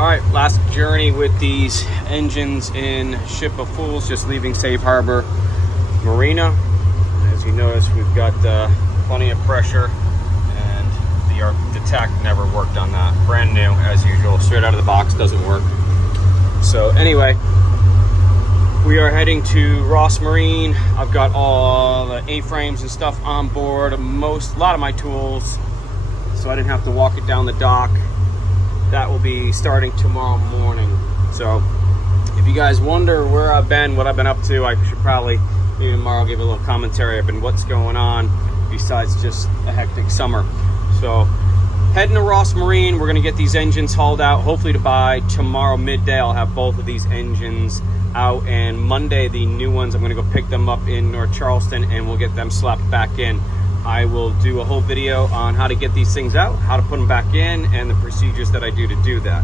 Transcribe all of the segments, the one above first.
All right, last journey with these engines in Ship of Fools, just leaving Safe Harbor Marina. As you notice, we've got plenty of pressure, and the tach never worked on that. Brand new, as usual, straight out of the box, doesn't work. So anyway, we are heading to Ross Marin. I've got all the A-frames and stuff on board, a lot of my tools, so I didn't have to walk it down the dock. That will be starting tomorrow morning. So if you guys wonder where I've been, what I've been up to, I should probably maybe tomorrow give a little commentary up on what's going on besides just a hectic summer. So heading to Ross Marin, we're gonna get these engines hauled out, hopefully by tomorrow midday. I'll have both of these engines out, and Monday the new ones, I'm gonna go pick them up in North Charleston and we'll get them slapped back in. I will do a whole video on how to get these things out, how to put them back in, and the procedures that I do to do that.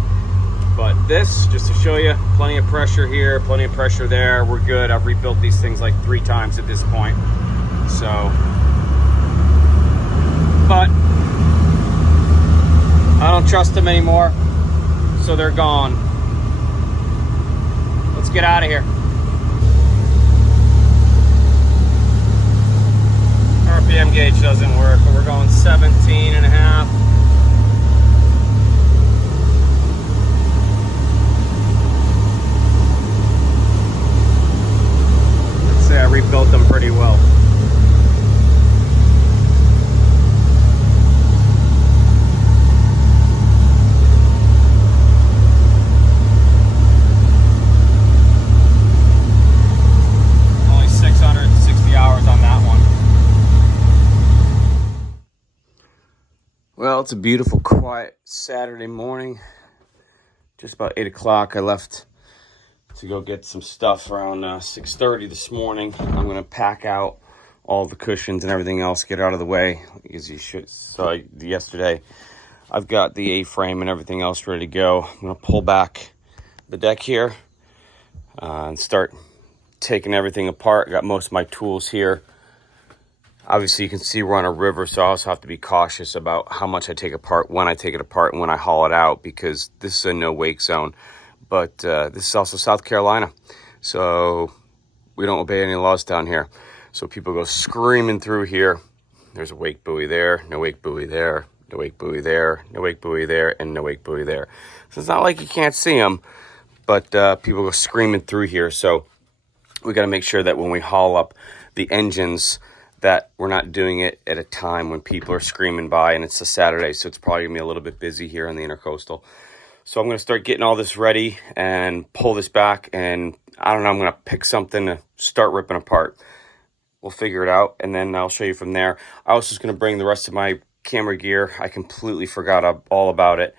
But this, just to show you, plenty of pressure here, plenty of pressure there. We're good. I've rebuilt these things like 3 times at this point. So, but I don't trust them anymore, so they're gone. Let's get out of here. RPM gauge doesn't work, but we're going 17 and a half. Let's say I rebuilt them pretty well. Only 660 hours on that one. Well, it's a beautiful, quiet Saturday morning. Just about 8 o'clock. I left to go get some stuff around 6:30 this morning. I'm going to pack out all the cushions and everything else, get out of the way. As you saw yesterday, I've got the A-frame and everything else ready to go. I'm going to pull back the deck here and start taking everything apart. I got most of my tools here. Obviously, you can see we're on a river, so I also have to be cautious about how much I take apart, when I take it apart, and when I haul it out, because this is a no-wake zone. But this is also South Carolina, so we don't obey any laws down here. So people go screaming through here. There's a wake buoy there, no wake buoy there, no wake buoy there, no wake buoy there, and no wake buoy there. So it's not like you can't see them, but people go screaming through here. So we got to make sure that when we haul up the engines, that we're not doing it at a time when people are screaming by, and it's a Saturday, so it's probably gonna be a little bit busy here on the intercoastal. So I'm gonna start getting all this ready and pull this back, and I don't know, I'm gonna pick something to start ripping apart. We'll figure it out, and then I'll show you from there. I was just gonna bring the rest of my camera gear. I completely forgot all about it.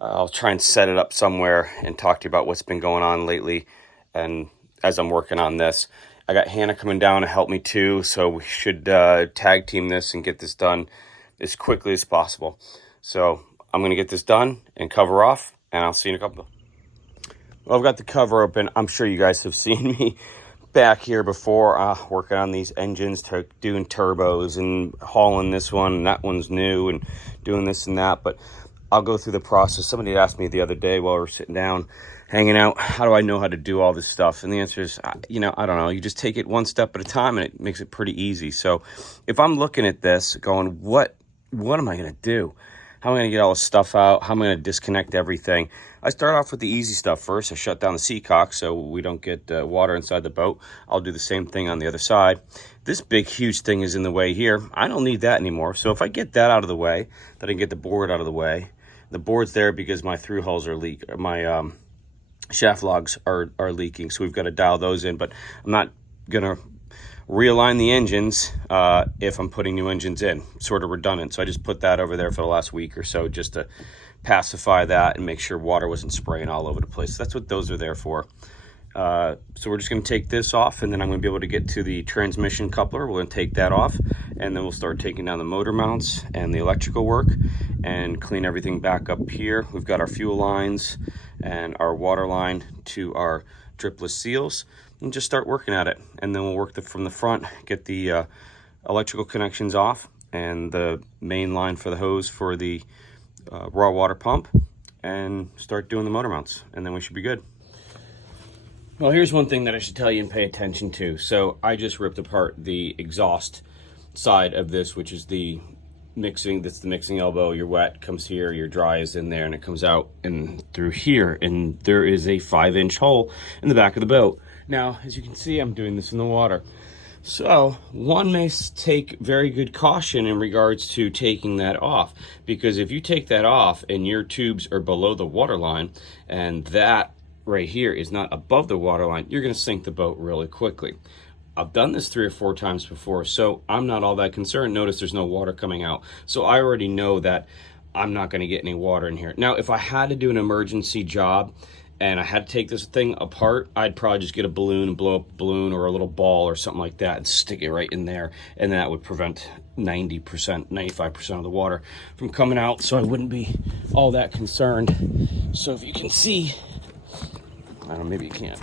I'll try and set it up somewhere and talk to you about what's been going on lately, and as I'm working on this. I got Hannah coming down to help me too, so we should tag team this and get this done as quickly as possible. So I'm going to get this done and cover off, and I'll see you in a couple. Well, I've got the cover open. I'm sure you guys have seen me back here before, working on these engines, doing turbos and hauling this one, and that one's new, and doing this and that. But I'll go through the process. Somebody asked me the other day while we were sitting down, hanging out, how do I know how to do all this stuff? And the answer is, I don't know. You just take it one step at a time, and it makes it pretty easy. So if I'm looking at this going, what am I going to do? How am I going to get all this stuff out? How am I going to disconnect everything? I start off with the easy stuff first. I shut down the seacock so we don't get water inside the boat. I'll do the same thing on the other side. This big, huge thing is in the way here. I don't need that anymore. So if I get that out of the way, then I can get the board out of the way. The board's there because my through hulls are my shaft logs are leaking, so we've got to dial those in. But I'm not gonna realign the engines if I'm putting new engines in. Sort of redundant, so I just put that over there for the last week or so just to pacify that and make sure water wasn't spraying all over the place. So that's what those are there for. So we're just going to take this off, and then I'm going to be able to get to the transmission coupler. We're going to take that off, and then we'll start taking down the motor mounts and the electrical work and clean everything back up here. We've got our fuel lines and our water line to our dripless seals, and just start working at it. And then we'll work from the front, get the electrical connections off and the main line for the hose for the raw water pump, and start doing the motor mounts, and then we should be good. Well, here's one thing that I should tell you and pay attention to. So I just ripped apart the exhaust side of this, which is the mixing, that's the mixing elbow. Your wet comes here, your dry is in there, and it comes out and through here, and there is a 5-inch hole in the back of the boat. Now, as you can see, I'm doing this in the water. So one may take very good caution in regards to taking that off, because if you take that off and your tubes are below the water line and that right here is not above the water line, you're going to sink the boat really quickly. I've done this 3 or 4 times before, so I'm not all that concerned. Notice there's no water coming out. So I already know that I'm not going to get any water in here. Now, if I had to do an emergency job and I had to take this thing apart, I'd probably just get a balloon and blow up a balloon or a little ball or something like that and stick it right in there. And that would prevent 90%, 95% of the water from coming out. So I wouldn't be all that concerned. So if you can see, I don't know, maybe you can't.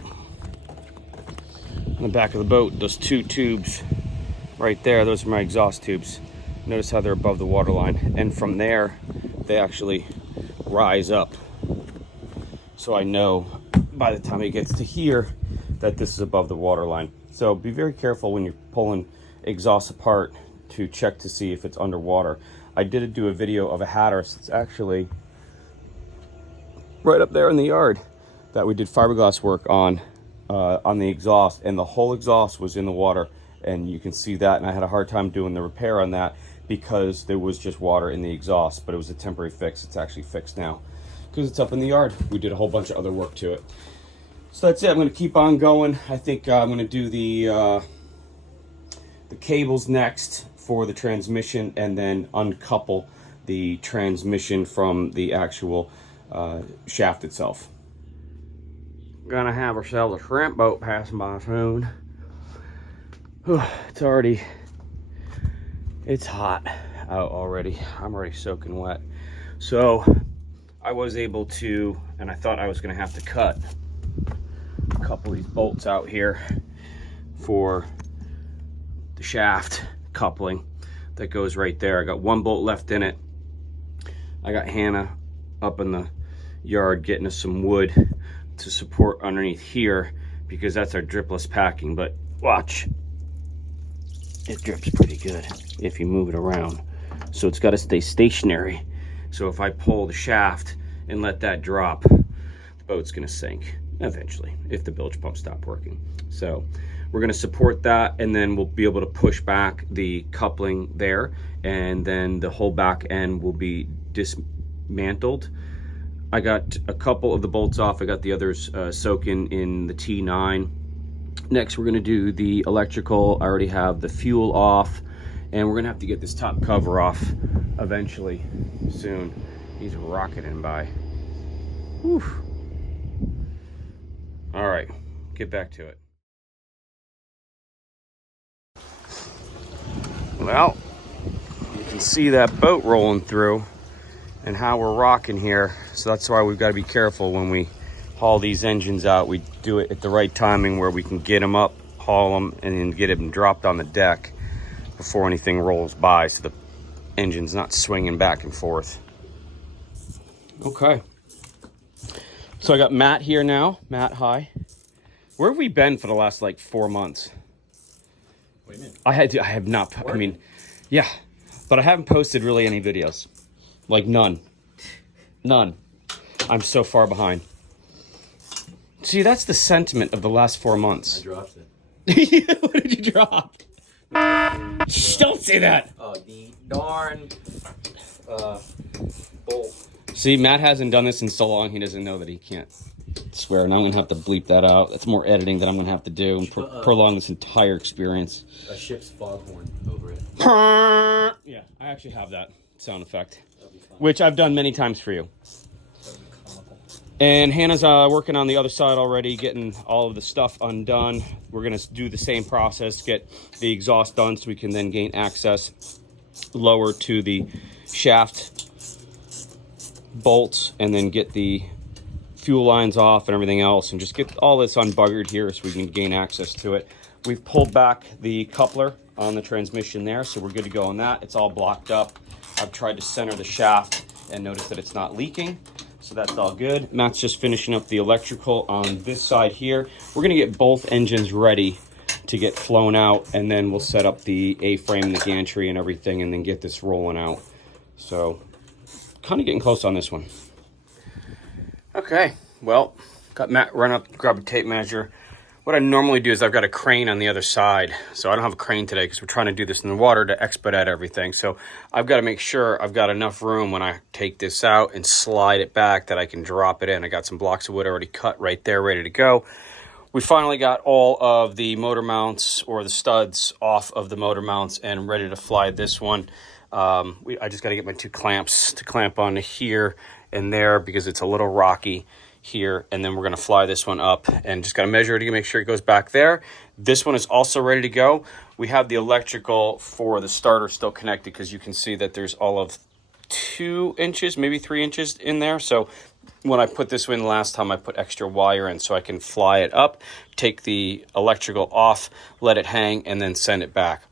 On the back of the boat, those 2 tubes right there, those are my exhaust tubes. Notice how they're above the water line. And from there, they actually rise up. So I know by the time it gets to here that this is above the water line. So be very careful when you're pulling exhaust apart to check to see if it's underwater. I did do a video of a Hatteras. It's actually right up there in the yard that we did fiberglass work on the exhaust, and the whole exhaust was in the water, and you can see that. And I had a hard time doing the repair on that because there was just water in the exhaust, but it was a temporary fix. It's actually fixed now because it's up in the yard. We did a whole bunch of other work to it. So that's it. I'm going to keep on going. I think I'm going to do the cables next for the transmission, and then uncouple the transmission from the actual shaft itself. Gonna have ourselves a shrimp boat passing by soon. Whew, it's hot out already. I'm already soaking wet. So I was able to, and I thought I was gonna have to cut a couple of these bolts out here for the shaft coupling that goes right there. I got 1 bolt left in it. I got Hannah up in the yard getting us some wood to support underneath here, because that's our dripless packing. But watch, it drips pretty good if you move it around. So it's got to stay stationary. So if I pull the shaft and let that drop, the boat's going to sink eventually if the bilge pump stopped working. So we're going to support that, and then we'll be able to push back the coupling there, and then the whole back end will be dismantled. I got a couple of the bolts off. I got the others soaking in the T9. Next, we're going to do the electrical. I already have the fuel off, and we're going to have to get this top cover off eventually soon. He's rocketing by. Whew. All right, get back to it. Well, you can see that boat rolling through and how we're rocking here. So that's why we've got to be careful when we haul these engines out. We do it at the right timing where we can get them up, haul them, and then get them dropped on the deck before anything rolls by, so the engine's not swinging back and forth. Okay. So I got Matt here now. Matt, hi. Where have we been for the last like 4 months? What do you mean? I have not. I mean, yeah, but I haven't posted really any videos. Like none. I'm so far behind. See, that's the sentiment of the last 4 months. I dropped it. What did you drop? Shh, don't say that. The darn bolt. See, Matt hasn't done this in so long, he doesn't know that he can't swear, and I'm going to have to bleep that out. That's more editing that I'm going to have to do and prolong this entire experience. A ship's foghorn over it. Yeah, I actually have that sound effect, which I've done many times for you. And Hannah's working on the other side already, getting all of the stuff undone. We're going to do the same process, get the exhaust done so we can then gain access lower to the shaft bolts, and then get the fuel lines off and everything else, and just get all this unbuggered here so we can gain access to it. We've pulled back the coupler on the transmission there, so we're good to go on that. It's all blocked up. I've tried to center the shaft and notice that it's not leaking. So that's all good. Matt's just finishing up the electrical on this side here. We're gonna get both engines ready to get flown out, and then we'll set up the A-frame, the gantry and everything, and then get this rolling out. So kind of getting close on this one. Okay, well, got Matt run up, grab a tape measure. What I normally do is I've got a crane on the other side. So I don't have a crane today because we're trying to do this in the water to expedite everything. So I've got to make sure I've got enough room when I take this out and slide it back that I can drop it in. I got some blocks of wood already cut right there, ready to go. We finally got all of the motor mounts or the studs off of the motor mounts and ready to fly this one. I just got to get my 2 clamps to clamp onto here and there because it's a little rocky here, and then we're going to fly this one up and just got to measure it to make sure it goes back there. This one is also ready to go. We have the electrical for the starter still connected because you can see that there's all of 2 inches, maybe 3 inches in there. So when I put this in last time, I put extra wire in so I can fly it up, take the electrical off, let it hang, and then send it back.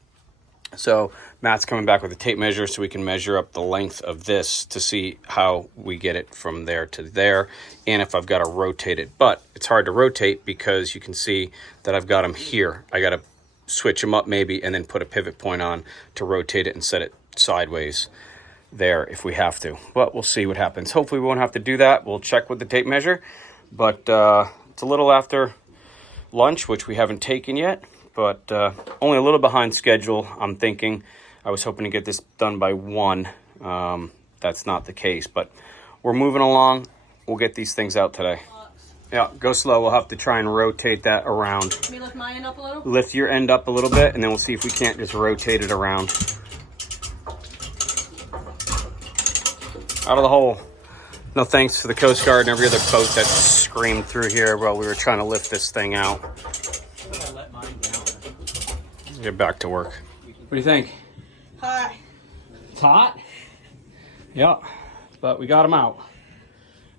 So Matt's coming back with a tape measure so we can measure up the length of this to see how we get it from there to there, and if I've got to rotate it. But it's hard to rotate because you can see that I've got them here. I got to switch them up maybe and then put a pivot point on to rotate it and set it sideways there if we have to. But we'll see what happens. Hopefully we won't have to do that. We'll check with the tape measure. But it's a little after lunch, which we haven't taken yet. But only a little behind schedule, I'm thinking. I was hoping to get this done by 1. That's not the case, but we're moving along. We'll get these things out today. Yeah, go slow. We'll have to try and rotate that around. Let me lift my end up a little? Lift your end up a little bit, and then we'll see if we can't just rotate it around. Out of the hole. No thanks to the Coast Guard and every other boat that screamed through here while we were trying to lift this thing out. Get back to work. What do you think? Hot. It's hot? Yeah, but we got them out.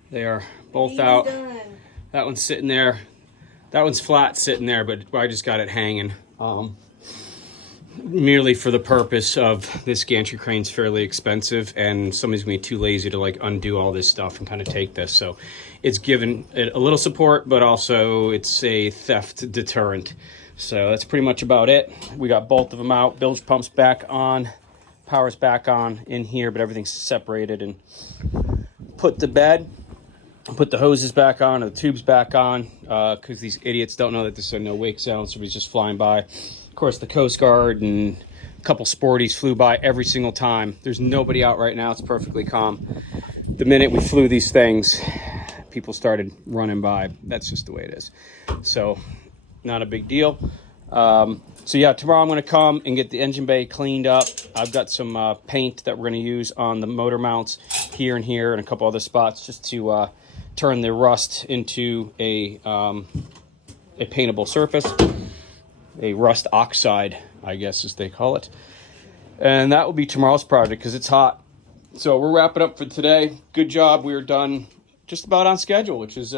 They are both out. Done. That one's sitting there. That one's flat sitting there, but I just got it hanging. Merely for the purpose of this gantry crane's fairly expensive, and somebody's gonna be too lazy to like undo all this stuff and kind of take this. So it's given it a little support, but also it's a theft deterrent. So that's pretty much about it. We got both of them out. Bilge pump's back on, power's back on in here, but everything's separated and put to bed. Put the hoses back on, or the tubes back on, because these idiots don't know that this is a no wake zone. Somebody's just flying by. Of course, the Coast Guard and a couple sporties flew by every single time. There's nobody out right now. It's perfectly calm. The minute we flew these things, people started running by. That's just the way it is. So not a big deal. So yeah, tomorrow I'm going to come and get the engine bay cleaned up. I've got some paint that we're going to use on the motor mounts here and here and a couple other spots just to turn the rust into a paintable surface. A rust oxide, I guess as they call it. And that will be tomorrow's project because it's hot. So we're wrapping up for today. Good job. We are done just about on schedule, which is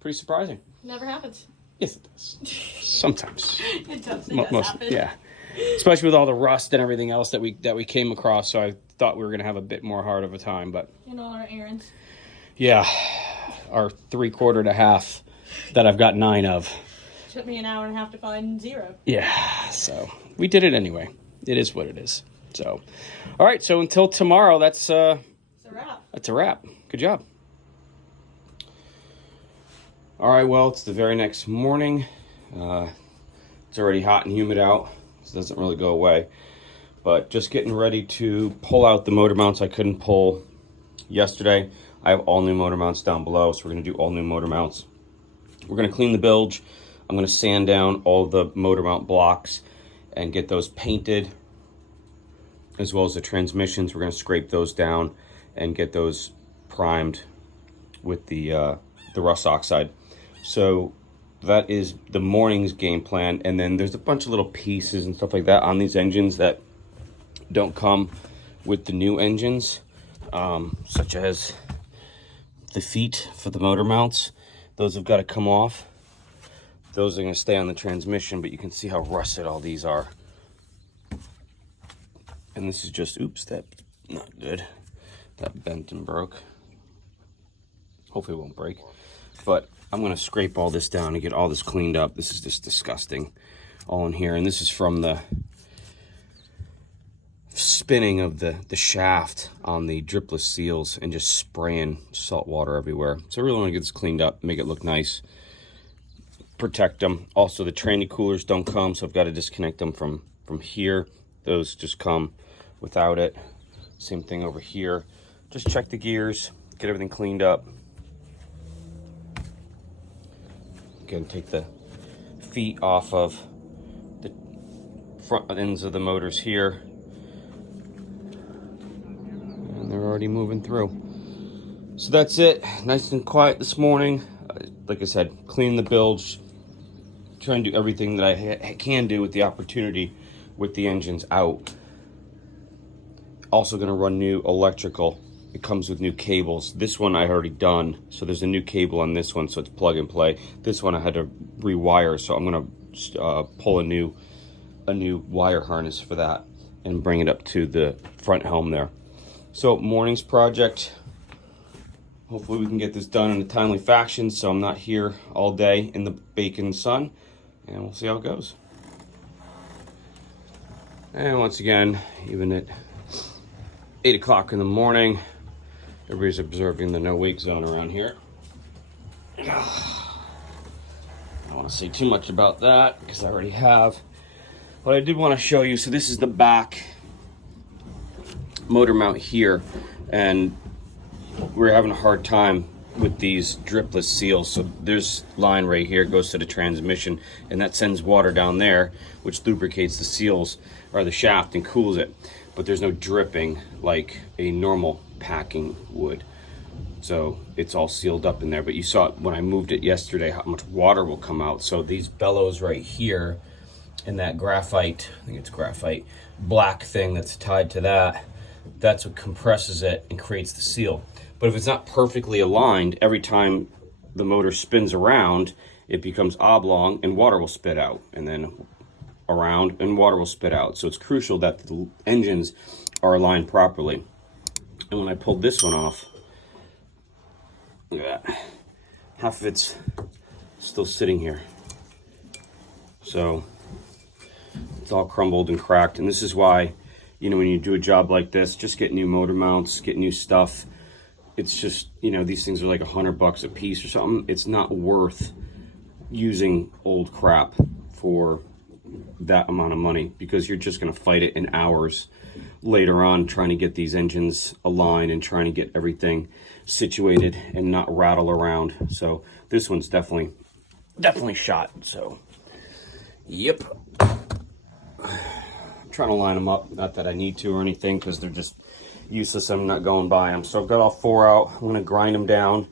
pretty surprising. Never happens. Yes, it does. Sometimes. It does happen. Yeah. Especially with all the rust and everything else that we came across. So I thought we were going to have a bit more hard of a time, but And all our errands. yeah, our 3/4 to half that I've got 9 of. Took me an hour and a half to find 0. Yeah, so we did it anyway. It is what it is. So, all right. So until tomorrow, that's It's a wrap. That's a wrap. Good job. All right. Well, it's the very next morning. It's already hot and humid out, so it doesn't really go away. But just getting ready to pull out the motor mounts I couldn't pull yesterday. I have all new motor mounts down below, so we're going to do all new motor mounts. We're going to clean the bilge. I'm going to sand down all the motor mount blocks and get those painted, as well as the transmissions. We're going to scrape those down and get those primed with the rust oxide. So that is the morning's game plan. And then there's a bunch of little pieces and stuff like that on these engines that don't come with the new engines, such as the feet for the motor mounts. Those have got to come off. Those are going to stay on the transmission, but you can see how rusted all these are. And this is just, oops, that's not good. That bent and broke. Hopefully it won't break. But I'm gonna scrape all this down and get all this cleaned up. This is just disgusting, all in here. And this is from the spinning of the shaft on the dripless seals and just spraying salt water everywhere. So I really want to get this cleaned up, make it look nice, protect them. Also, the tranny coolers don't come, so I've got to disconnect them from here. Those just come without it. Same thing over here. Just check the gears, get everything cleaned up. Again, take the feet off of the front ends of the motors here. They're already moving through. So that's it. Nice and quiet this morning. Like I said, clean the bilge. Trying to do everything that I can do with the opportunity with the engines out. Also going to run new electrical. It comes with new cables. This one I already done. So there's a new cable on this one, so it's plug and play. This one I had to rewire, so I'm going to pull a new wire harness for that and bring it up to the front helm there. So morning's project, hopefully we can get this done in a timely fashion so I'm not here all day in the baking sun, and we'll see how it goes. And once again, even at 8 o'clock in the morning, everybody's observing the no wake zone around here. I don't want to say too much about that because I already have. But I did want to show you, so this is the back motor mount here, and we're having a hard time with these dripless seals. So there's line right here, goes to the transmission, and that sends water down there, which lubricates the seals or the shaft and cools it. But there's no dripping like a normal packing would. So it's all sealed up in there. But you saw it when I moved it yesterday, how much water will come out. So these bellows right here and that graphite, I think it's graphite, black thing that's tied to that, that's what compresses it and creates the seal. But if it's not perfectly aligned, every time the motor spins around, it becomes oblong and water will spit out, and then around and water will spit out. So it's crucial that the engines are aligned properly. And when I pulled this one off, look at that, half of it's still sitting here. So it's all crumbled and cracked, and this is why, you know, when you do a job like this, just get new motor mounts, get new stuff. It's just, you know, these things are like $100 a piece or something. It's not worth using old crap for that amount of money, because you're just going to fight it in hours later on trying to get these engines aligned and trying to get everything situated and not rattle around. So this one's definitely shot. So, yep. Trying to line them up, not that I need to or anything, because they're just useless. I'm not going by them. So I've got all 4 out. I'm going to grind them down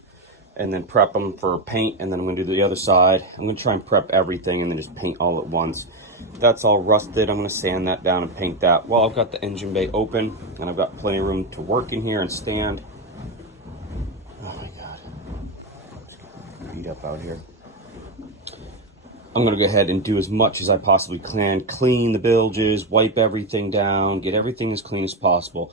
and then prep them for paint, and then I'm going to do the other side. I'm going to try and prep everything and then just paint all at once. That's all rusted. I'm going to sand that down and paint that. Well, I've got the engine bay open and I've got plenty of room to work in here and stand. Oh my God, I'm beat up out here. I'm going to go ahead and do as much as I possibly can. Clean the bilges, wipe everything down, get everything as clean as possible.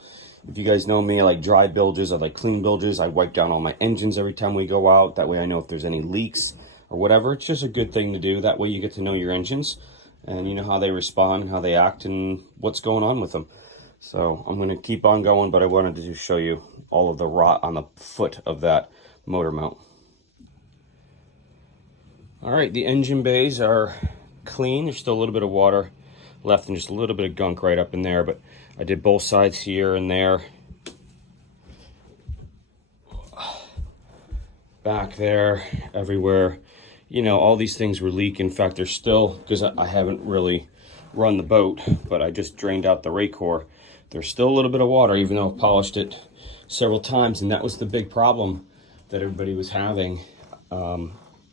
If you guys know me, I like dry bilges, I like clean bilges. I wipe down all my engines every time we go out. That way I know if there's any leaks or whatever. It's just a good thing to do. That way you get to know your engines and you know how they respond and how they act and what's going on with them. So I'm going to keep on going, but I wanted to just show you all of the rot on the foot of that motor mount. All right, the engine bays are clean. There's still a little bit of water left and just a little bit of gunk right up in there, but I did both sides here and there. Back there, everywhere. You know, all these things were leaking. In fact, they're still, because I haven't really run the boat, but I just drained out the rake core. There's still a little bit of water, even though I've polished it several times, and that was the big problem that everybody was having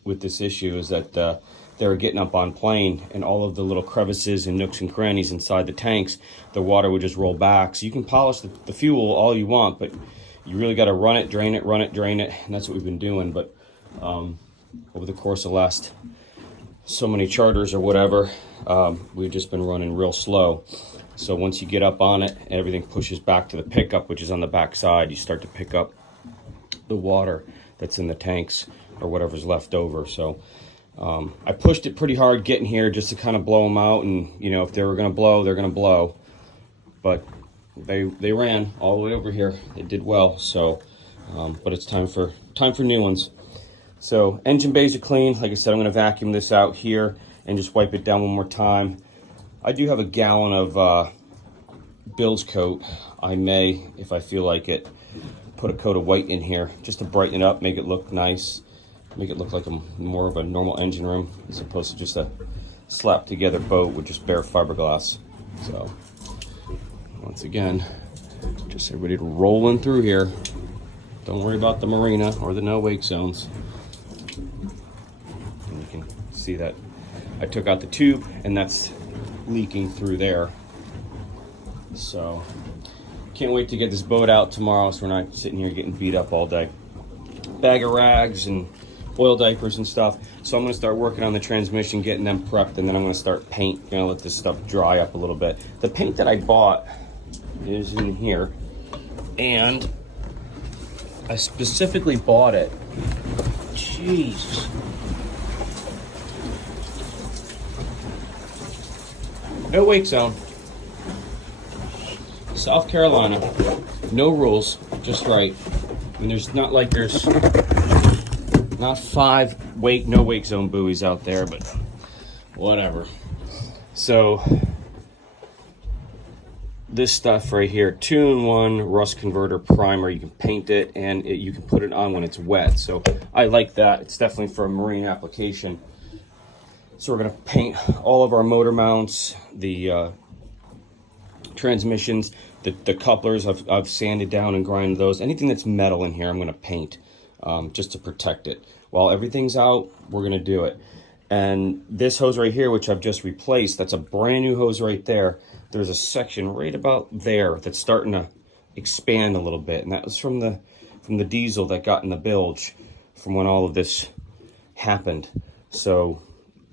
with this issue, is that they were getting up on plane and all of the little crevices and nooks and crannies inside the tanks, the water would just roll back. So you can polish the fuel all you want, but you really got to run it, drain it, drain it, and that's what we've been doing. But over the course of the last so many charters or whatever, we've just been running real slow. So once you get up on it, everything pushes back to the pickup, which is on the back side. You start to pick up the water that's in the tanks or whatever's left over. So I pushed it pretty hard getting here just to kind of blow them out, and you know, if they were going to blow, they're going to blow. But they ran all the way over here. They did well. So, but it's time for new ones. So engine bays are clean. Like I said, I'm going to vacuum this out here and just wipe it down one more time. I do have a gallon of Bill's coat. I may, if I feel like it, put a coat of white in here just to brighten it up, make it look nice, make it look like more of a normal engine room as opposed to just a slap together boat with just bare fiberglass. So once again, just everybody rolling through here. Don't worry about the marina or the no wake zones. And you can see that I took out the tube and that's leaking through there. So can't wait to get this boat out tomorrow so we're not sitting here getting beat up all day. Bag of rags and oil diapers and stuff. So I'm going to start working on the transmission, getting them prepped, and then I'm going to start paint. Going to let this stuff dry up a little bit. The paint that I bought is in here, and I specifically bought it. Jeez. No wake zone. South Carolina. No rules, just right. I mean, there's not like there's not 5 no wake zone buoys out there, but whatever. So this stuff right here, 2-in-1 rust converter primer. You can paint it and you can put it on when it's wet. So I like that. It's definitely for a marine application. So we're gonna paint all of our motor mounts, the transmissions, the couplers. I've sanded down and grinded those. Anything that's metal in here, I'm gonna paint just to protect it. While everything's out, we're gonna do it. And this hose right here, which I've just replaced, that's a brand new hose right there. There's a section right about there that's starting to expand a little bit, and that was from the diesel that got in the bilge from when all of this happened. So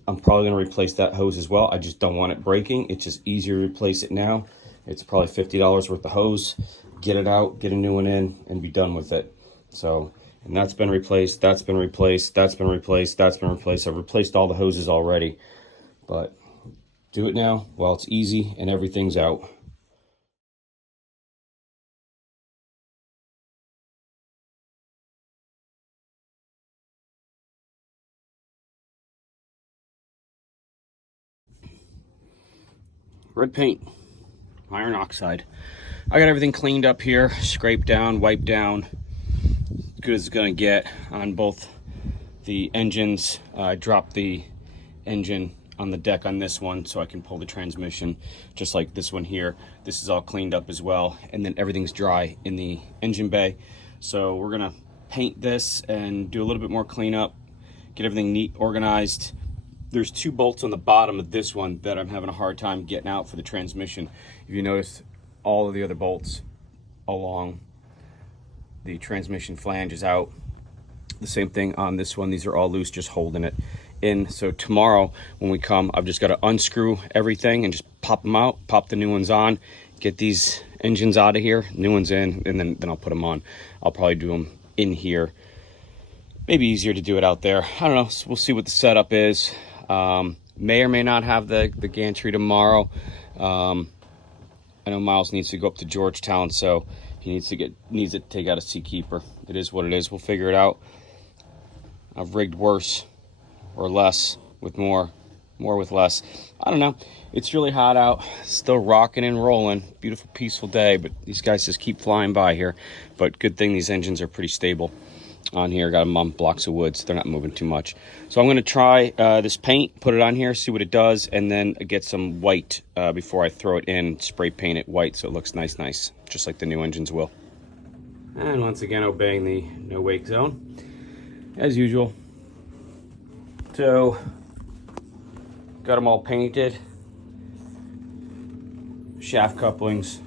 I'm probably going to replace that hose as well. I just don't want it breaking. It's just easier to replace it now. It's probably $50 worth of hose. Get it out, get a new one in, and be done with it. So, and that's been replaced, that's been replaced, that's been replaced, that's been replaced. I've replaced all the hoses already, but do it now while it's easy and everything's out. Red paint, iron oxide. I got everything cleaned up here, scraped down, wiped down, as good as it's gonna get on both the engines. I dropped the engine on the deck on this one so I can pull the transmission just like this one here. This is all cleaned up as well, and then everything's dry in the engine bay. So we're gonna paint this and do a little bit more cleanup, get everything neat, organized. There's 2 bolts on the bottom of this one that I'm having a hard time getting out for the transmission. If you notice, all of the other bolts along the transmission flange is out. The same thing on this one. These are all loose, just holding it in. So tomorrow when we come, I've just got to unscrew everything and just pop them out, pop the new ones on, get these engines out of here, new ones in, and then I'll put them on. I'll probably do them in here. Maybe easier to do it out there. I don't know. So we'll see what the setup is. May or may not have the gantry tomorrow. I know Miles needs to go up to Georgetown, so he needs to take out a Seakeeper. It is what it is. We'll figure it out. I've rigged worse or less with more with less. I don't know. It's really hot out. Still rocking and rolling. Beautiful, peaceful day, but these guys just keep flying by here. But good thing these engines are pretty stable on here. Got them on blocks of wood, so they're not moving too much. So I'm going to try this paint, put it on here, see what it does, and then get some white before I throw it in, spray paint it white so it looks nice, just like the new engines will. And once again, obeying the no wake zone, as usual. So, got them all painted. Shaft couplings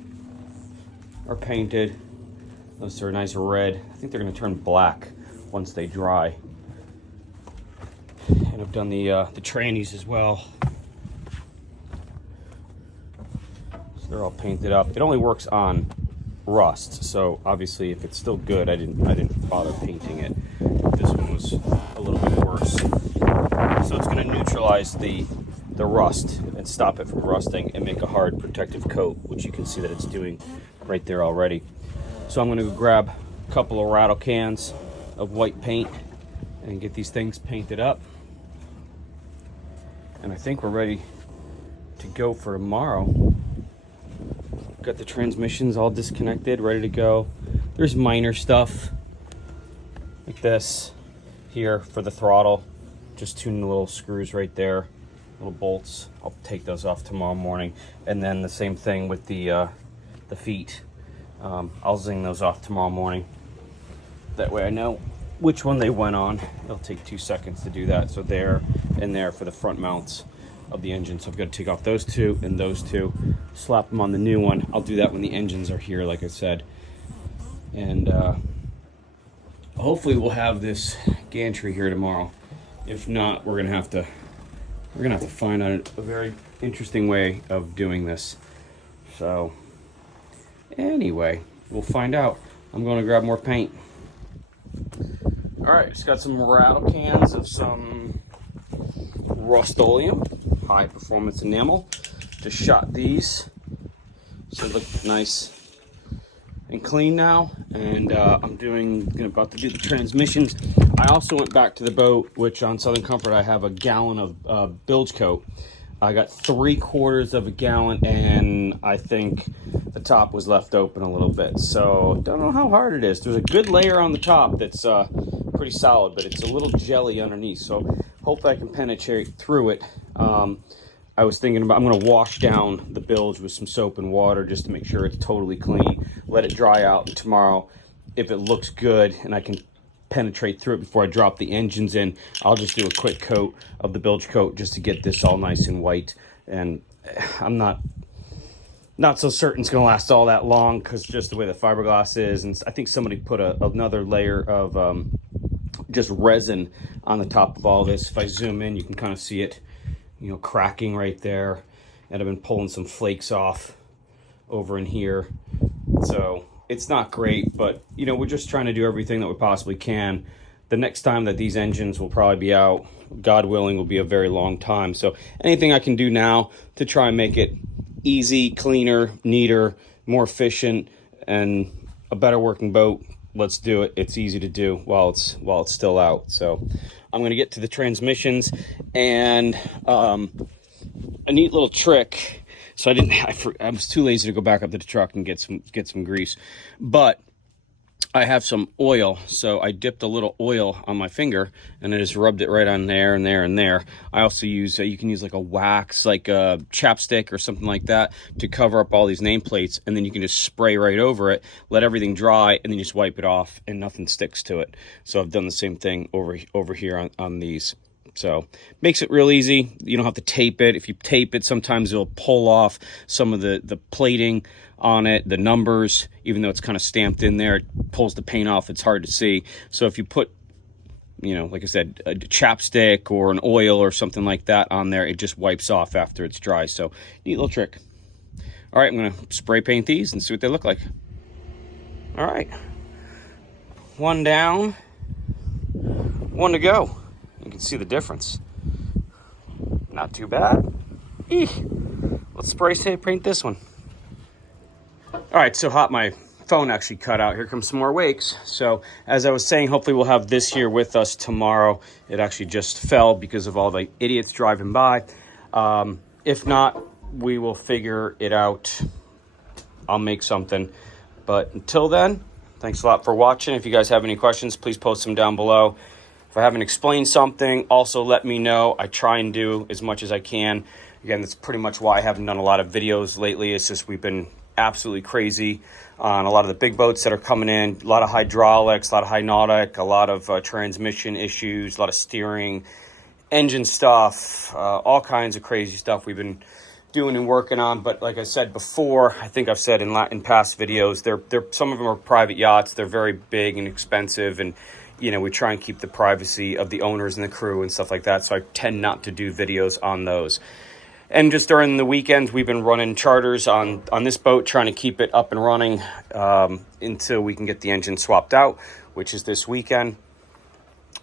are painted. Those are a nice red. I think they're going to turn black once they dry. And I've done the trannies as well. So they're all painted up. It only works on rust, so obviously if it's still good, I didn't bother painting it. looks a little bit worse. So it's going to neutralize the rust and stop it from rusting and make a hard protective coat, which you can see that it's doing right there already. So I'm going to grab a couple of rattle cans of white paint and get these things painted up. And I think we're ready to go for tomorrow. Got the transmissions all disconnected, ready to go. There's minor stuff like this here for the throttle. Just 2 little screws right there, little bolts. I'll take those off tomorrow morning. And then the same thing with the feet. I'll zing those off tomorrow morning. That way I know which one they went on. It'll take 2 seconds to do that. So there and there for the front mounts of the engine. So I've got to take off those 2 and those 2, slap them on the new one. I'll do that when the engines are here, like I said. And hopefully we'll have this gantry here tomorrow. If not, we're gonna have to find out a very interesting way of doing this. So anyway, we'll find out. I'm gonna grab more paint. All right, just got some rattle cans of some Rust-Oleum high performance enamel. Just shot these so they look nice and clean now. And I'm about to do the transmissions. I also went back to the boat, which on Southern Comfort I have a gallon of bilge coat. I got 3/4 of a gallon, and I think the top was left open a little bit. So don't know how hard it is. There's a good layer on the top that's pretty solid, but it's a little jelly underneath. So hopefully I can penetrate through it. I was thinking about, I'm going to wash down the bilge with some soap and water just to make sure it's totally clean. Let it dry out, and tomorrow, if it looks good and I can penetrate through it before I drop the engines in, I'll just do a quick coat of the bilge coat just to get this all nice and white. And I'm not so certain it's going to last all that long because just the way the fiberglass is. And I think somebody put another layer of just resin on the top of all this. If I zoom in, you can kind of see it, cracking right there. And I've been pulling some flakes off over in here. So it's not great, but we're just trying to do everything that we possibly can. The next time that these engines will probably be out, God willing, will be a very long time. So anything I can do now to try and make it easy, cleaner, neater, more efficient, and a better working boat, let's do it. It's easy to do while it's still out. So I'm going to get to the transmissions, and a neat little trick. So I was too lazy to go back up to the truck and get some grease, but I have some oil. So I dipped a little oil on my finger and I just rubbed it right on there and there and there. I also use, you can use like a wax, like a chapstick or something like that to cover up all these nameplates. And then you can just spray right over it, let everything dry, and then just wipe it off and nothing sticks to it. So I've done the same thing over here on these. So makes it real easy. You don't have to tape it. If you tape it, sometimes it'll pull off some of the plating on it, the numbers, even though it's kind of stamped in there, it pulls the paint off. It's hard to see. So if you put, like I said, a chapstick or an oil or something like that on there, it just wipes off after it's dry. So neat little trick. All right, I'm going to spray paint these and see what they look like. All right. One down, one to go. You can see the difference. Not too bad. Let's spray paint this one. All right, so hot my phone actually cut out. Here comes some more wakes. So as I was saying, hopefully we'll have this here with us tomorrow. It actually just fell because of all the idiots driving by. If not, we will figure it out. I'll make something. But until then, thanks a lot for watching. If you guys have any questions, please post them down below. If I haven't explained something, also let me know. I try and do as much as I can. Again, that's pretty much why I haven't done a lot of videos lately. It's just we've been absolutely crazy on a lot of the big boats that are coming in. A lot of hydraulics, a lot of hydraulic, a lot of transmission issues, a lot of steering, engine stuff, all kinds of crazy stuff we've been doing and working on. But like I said before, I think I've said in past videos, they're some of them are private yachts. They're very big and expensive, and we try and keep the privacy of the owners and the crew and stuff like that. So I tend not to do videos on those. And just during the weekends, we've been running charters on this boat, trying to keep it up and running until we can get the engine swapped out, which is this weekend.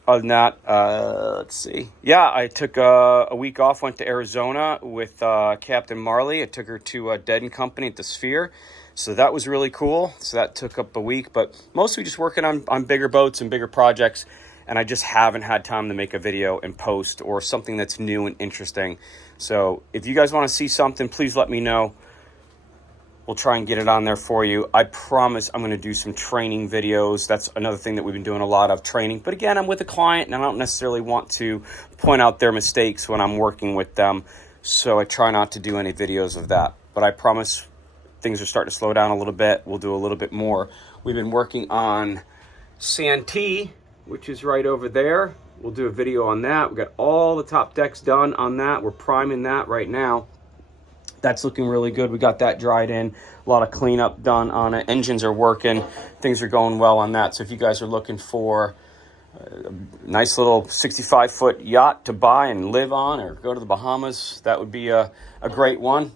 Other than that, let's see. Yeah, I took a week off, went to Arizona with Captain Marley. I took her to Dead and Company at the Sphere. So that was really cool. So that took up a week, but mostly just working on bigger boats and bigger projects. And I just haven't had time to make a video and post or something that's new and interesting. So if you guys want to see something, please let me know. We'll try and get it on there for you. I promise I'm going to do some training videos. That's another thing that we've been doing a lot of, training. But again, I'm with a client and I don't necessarily want to point out their mistakes when I'm working with them. So I try not to do any videos of that. But I promise things are starting to slow down a little bit. We'll do a little bit more. We've been working on Santee, which is right over there. We'll do a video on that. We've got all the top decks done on that. We're priming that right now. That's looking really good. We got that dried in. A lot of cleanup done on it. Engines are working. Things are going well on that. So if you guys are looking for a nice little 65-foot yacht to buy and live on or go to the Bahamas, that would be a great one.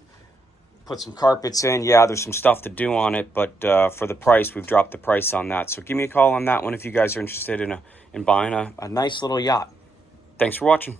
Put some carpets in. Yeah, there's some stuff to do on it, but for the price, we've dropped the price on that. So give me a call on that one if you guys are interested in buying a nice little yacht. Thanks for watching.